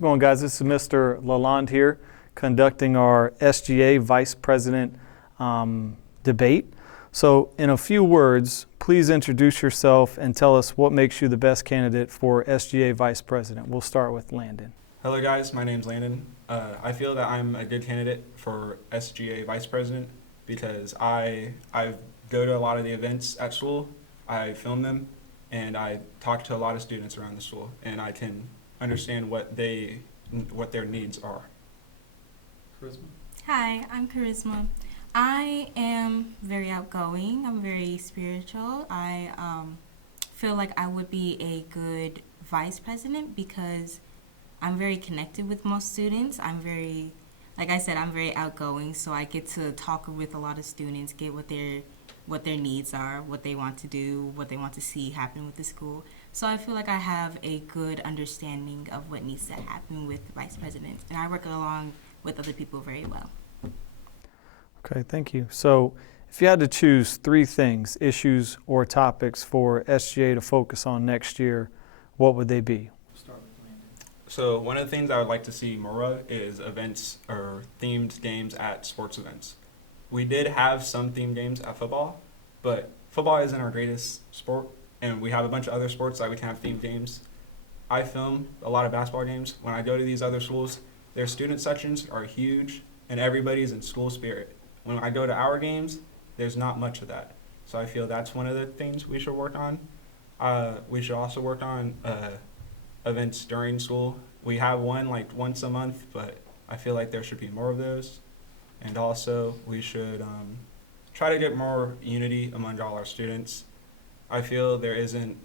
it going, guys? This is Mr. Lalonde here, conducting our SGA Vice President debate. So in a few words, please introduce yourself and tell us what makes you the best candidate for SGA Vice President. We'll start with Landon. Hello guys, my name's Landon. I feel that I'm a good candidate for SGA Vice President because I go to a lot of the events at school, I film them, and I talk to a lot of students around the school, and I can understand what their needs are. Charisma. Hi, I'm Charisma. I am very outgoing. I'm very spiritual. I feel like I would be a good vice president because I'm very connected with most students. Like I said, I'm very outgoing, so I get to talk with a lot of students, get what their needs are, what they want to do, what they want to see happen with the school. So I feel like I have a good understanding of what needs to happen with the vice president, and I work along with other people very well. Okay, thank you. So if you had to choose three things, issues or topics for SGA to focus on next year, what would they be? Start with Landon. So one of the things I would like to see more of is events or themed games at sports events. We did have some themed games at football, but football isn't our greatest sport, and we have a bunch of other sports that we can have themed games. I film a lot of basketball games. When I go to these other schools, their student sections are huge, and everybody's in school spirit. When I go to our games, there's not much of that. So I feel that's one of the things we should work on. We should also work on events during school. We have one like once a month, but I feel like there should be more of those. And also, we should try to get more unity among all our students. I feel there isn't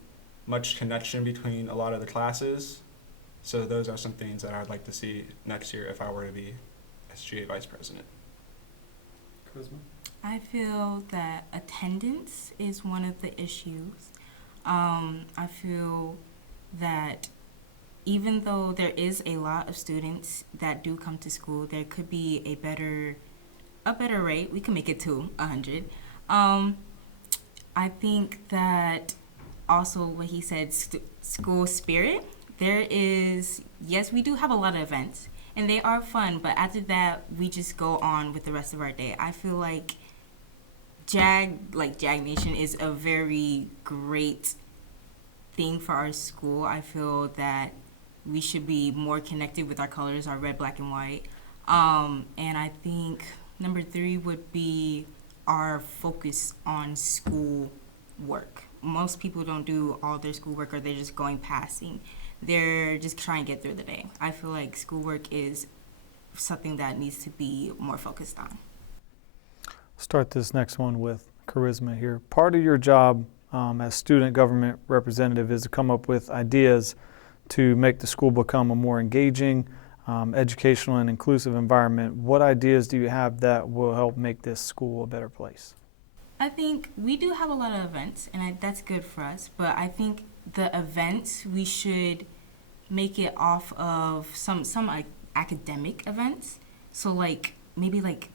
much connection between a lot of the classes. So those are some things that I'd like to see next year if I were to be SGA Vice President. Charisma. I feel that attendance is one of the issues. I feel that even though there is a lot of students that do come to school, there could be a better rate. We can make it to 100. I think that also what he said, school spirit. There is, yes, we do have a lot of events, and they are fun, but after that, we just go on with the rest of our day. I feel like Jag Nation is a very great thing for our school. I feel that we should be more connected with our colors, our red, black, and white. And I think number 3 would be our focus on school work. Most people don't do all their schoolwork, or they're just going passing. They're just trying to get through the day. I feel like schoolwork is something that needs to be more focused on. Start this next one with Charisma here. Part of your job as student government representative is to come up with ideas to make the school become a more engaging, educational, and inclusive environment. What ideas do you have that will help make this school a better place? I think we do have a lot of events, and that's good for us, but I think the events, we should make it off of some like academic events. So like maybe like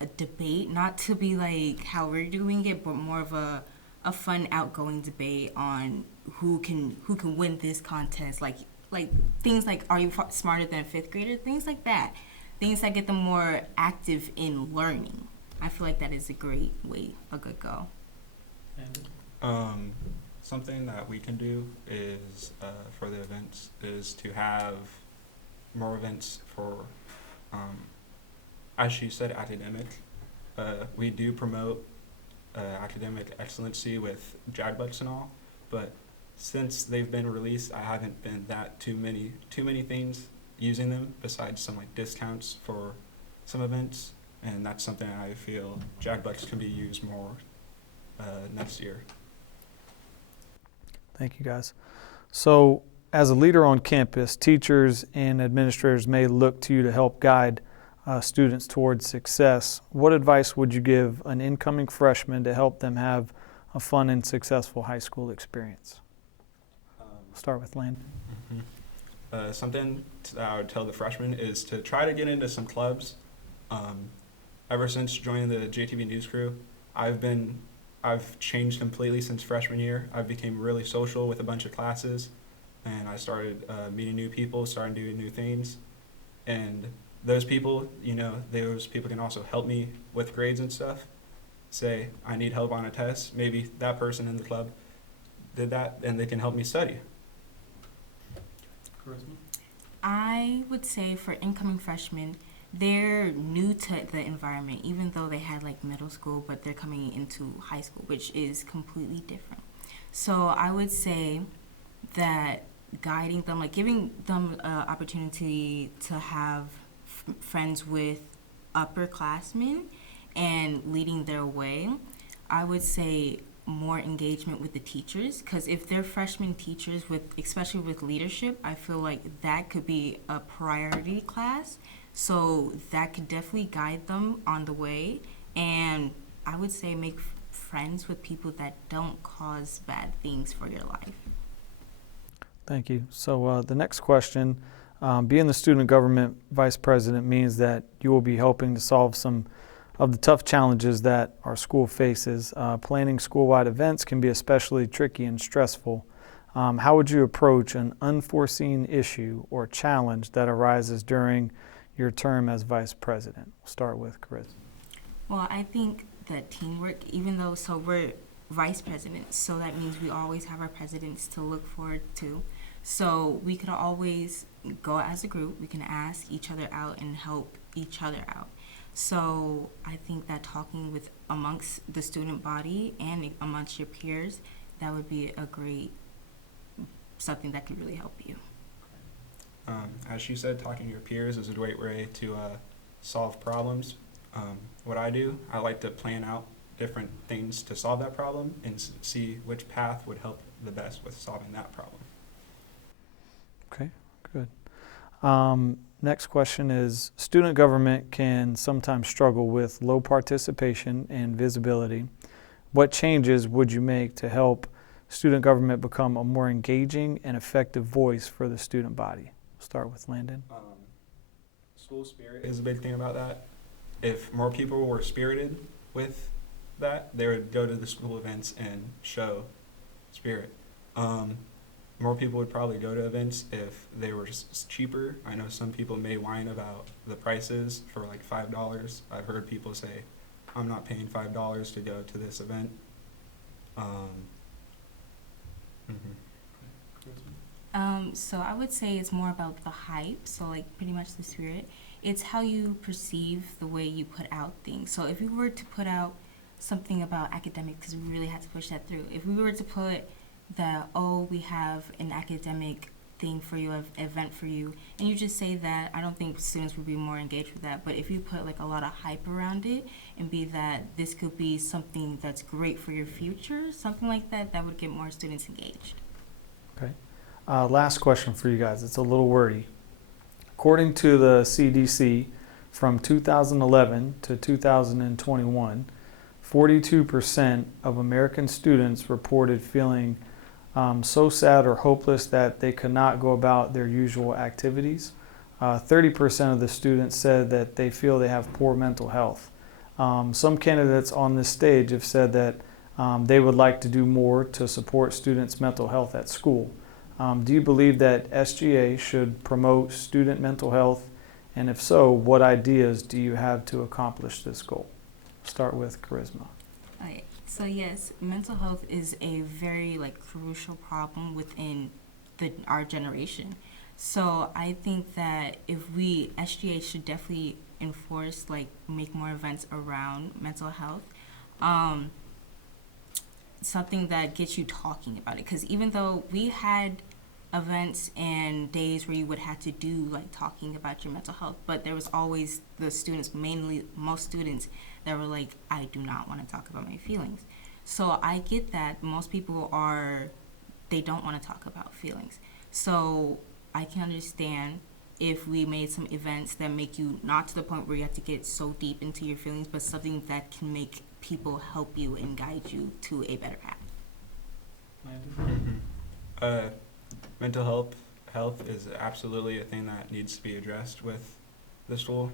a debate, not to be like how we're doing it, but more of a fun, outgoing debate on who can win this contest. Like things like, are you smarter than a 5th grader? Things like that. Things that get them more active in learning. I feel like that is a great way, a good go. Landon. Something that we can do is for the events is to have more events for, as she said, academic. We do promote academic excellency with JAGBUCS and all, but since they've been released, I haven't been too many things using them besides some like discounts for some events, and that's something I feel JAGBUCS can be used more next year. Thank you, guys. So as a leader on campus, teachers and administrators may look to you to help guide students towards success. What advice would you give an incoming freshman to help them have a fun and successful high school experience? Start with Landon. Something that I would tell the freshmen is to try to get into some clubs. Ever since joining the JTV News Crew, I've changed completely since freshman year. I've become really social with a bunch of classes, and I started meeting new people, starting doing new things. And those people, those people can also help me with grades and stuff. Say, I need help on a test. Maybe that person in the club did that, and they can help me study. Charisma. I would say for incoming freshmen, they're new to the environment, even though they had like middle school, but they're coming into high school, which is completely different. So I would say that guiding them, like giving them an opportunity to have friends with upperclassmen and leading their way, I would say more engagement with the teachers, because if they're freshman teachers especially with leadership, I feel like that could be a priority class, so that could definitely guide them on the way. And I would say make friends with people that don't cause bad things for your life. Thank you. So the next question, being the student government vice president means that you will be helping to solve some of the tough challenges that our school faces. Planning school-wide events can be especially tricky and stressful. How would you approach an unforeseen issue or challenge that arises during your term as vice president? We'll start with Charisma. Well, I think that teamwork, so we're vice presidents, so that means we always have our presidents to look forward to. So we could always go as a group, we can ask each other out and help each other out. So I think that talking with amongst the student body and amongst your peers, that would be a great, something that could really help you. As she said, talking to your peers is a great way to solve problems. What I do, I like to plan out different things to solve that problem and see which path would help the best with solving that problem. Okay, good. Next question is, student government can sometimes struggle with low participation and visibility. What changes would you make to help student government become a more engaging and effective voice for the student body? We'll start with Landon. School spirit is a big thing about that. If more people were spirited with that, they would go to the school events and show spirit. More people would probably go to events if they were cheaper. I know some people may whine about the prices for like $5. I've heard people say, I'm not paying $5 to go to this event. So I would say it's more about the hype, so like pretty much the spirit. It's how you perceive the way you put out things. So if we were to put out something about academics, because we really had to push that through. If we were to put that, we have an academic thing for you, an event for you, and you just say that, I don't think students would be more engaged with that. But if you put like a lot of hype around it and be that this could be something that's great for your future, something like that, that would get more students engaged. Okay. Last question for you guys. It's a little wordy. According to the CDC, from 2011 to 2021, 42% of American students reported feeling so sad or hopeless that they could not go about their usual activities. 30% of the students said that they feel they have poor mental health. Some candidates on this stage have said that they would like to do more to support students' mental health at school. Do you believe that SGA should promote student mental health? And if so, what ideas do you have to accomplish this goal? Start with Charisma. Okay. So yes, mental health is a very crucial problem within our generation. So I think that if SGA should definitely enforce, make more events around mental health. Something that gets you talking about it. Because even though we had events and days where you would have to do talking about your mental health, but there was always the students, most students, that were like, I do not want to talk about my feelings. So I get that most people they don't want to talk about feelings. So I can understand if we made some events that make you not to the point where you have to get so deep into your feelings, but something that can make people help you and guide you to a better path. Landon. Mental health is absolutely a thing that needs to be addressed with the school.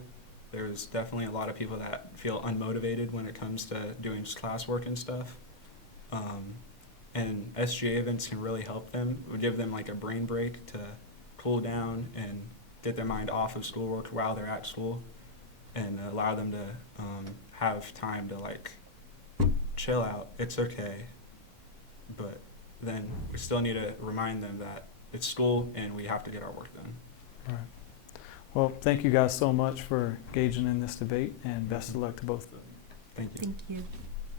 There's definitely a lot of people that feel unmotivated when it comes to doing classwork and stuff. and SGA events can really help them. It would give them like a brain break to cool down and get their mind off of schoolwork while they're at school, and allow them to have time to like chill out. It's okay, but then we still need to remind them that it's school and we have to get our work done. Right. Well, thank you guys so much for engaging in this debate, and best of luck to both of you. Thank you. Thank you.